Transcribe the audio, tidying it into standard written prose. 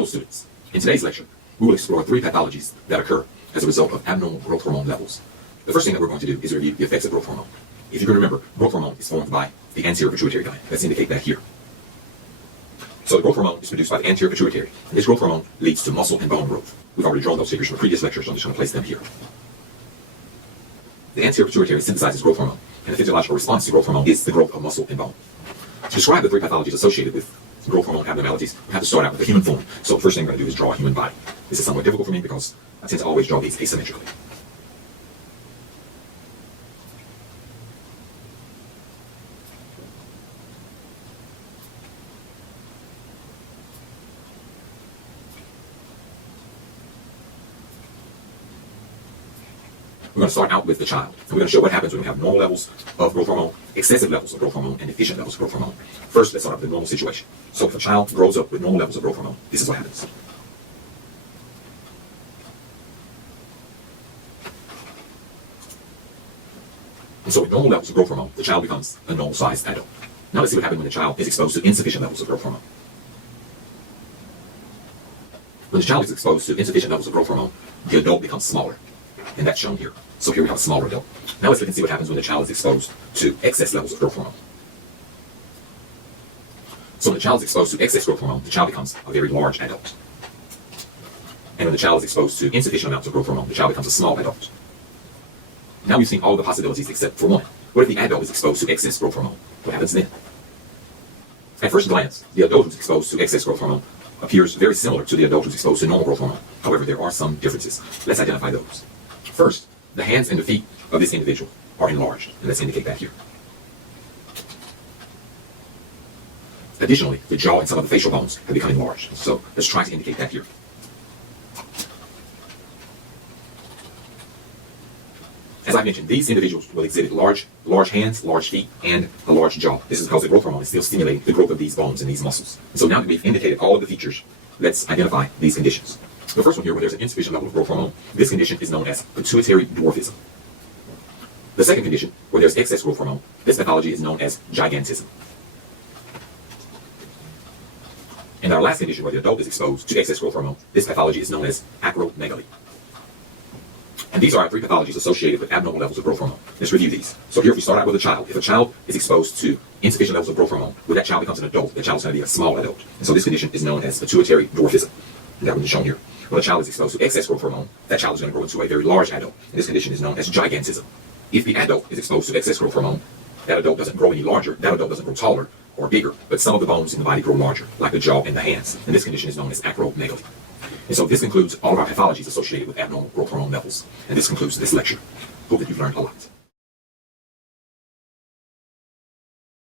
Hello students, in today's lecture we will explore 3 pathologies that occur as a result of abnormal growth hormone levels. The first thing that we're going to do is review the effects of growth hormone. If you can remember, growth hormone is formed by the anterior pituitary gland. Let's indicate that here. So the growth hormone is produced by the anterior pituitary, and this growth hormone leads to muscle and bone growth. We've already drawn those figures from the previous lecture, so I'm just going to place them here. The anterior pituitary synthesizes growth hormone, and the physiological response to growth hormone is the growth of muscle and bone. To describe the 3 pathologies associated with growth hormone abnormalities, we have to start out with the human form. So the first thing we're going to do is draw a human body. This is somewhat difficult for me because I tend to always draw these asymmetrically. We're going to start out with the child, and we're going to show what happens when we have normal levels of growth hormone, excessive levels of growth hormone, and deficient levels of growth hormone. First, let's start out with the normal situation. So if a child grows up with normal levels of growth hormone, this is what happens. And so with normal levels of growth hormone, the child becomes a normal-sized adult. Now let's see what happens when the child is exposed to insufficient levels of growth hormone. When the child is exposed to insufficient levels of growth hormone, the adult becomes smaller. And that's shown here. So here we have a smaller adult. Now let's look and see what happens when the child is exposed to excess levels of growth hormone. So when the child is exposed to excess growth hormone, the child becomes a very large adult. And when the child is exposed to insufficient amounts of growth hormone, the child becomes a small adult. Now we've seen all the possibilities except for one. What if the adult is exposed to excess growth hormone? What happens then? At first glance, the adult who's exposed to excess growth hormone appears very similar to the adult who's exposed to normal growth hormone. However, there are some differences. Let's identify those. First, the hands and the feet of this individual are enlarged, and let's indicate that here. Additionally, the jaw and some of the facial bones have become enlarged, so let's try to indicate that here. As I mentioned, these individuals will exhibit large hands, large feet, and a large jaw. This is because the growth hormone is still stimulating the growth of these bones and these muscles. And so now that we've indicated all of the features, let's identify these conditions. The first one here, where there's an insufficient level of growth hormone, this condition is known as pituitary dwarfism. The second condition, where there's excess growth hormone, this pathology is known as gigantism. And our last condition, where the adult is exposed to excess growth hormone, this pathology is known as acromegaly. And these are our 3 pathologies associated with abnormal levels of growth hormone. Let's review these. So here, if we start out with a child, if a child is exposed to insufficient levels of growth hormone, when that child becomes an adult, that child is going to be a small adult. And so this condition is known as pituitary dwarfism. And that one is shown here. When a child is exposed to excess growth hormone, that child is going to grow into a very large adult. And this condition is known as gigantism. If the adult is exposed to excess growth hormone, that adult doesn't grow any larger, that adult doesn't grow taller or bigger, but some of the bones in the body grow larger, like the jaw and the hands. And this condition is known as acromegaly. And so this concludes all of our pathologies associated with abnormal growth hormone levels. And this concludes this lecture. Hope that you've learned a lot.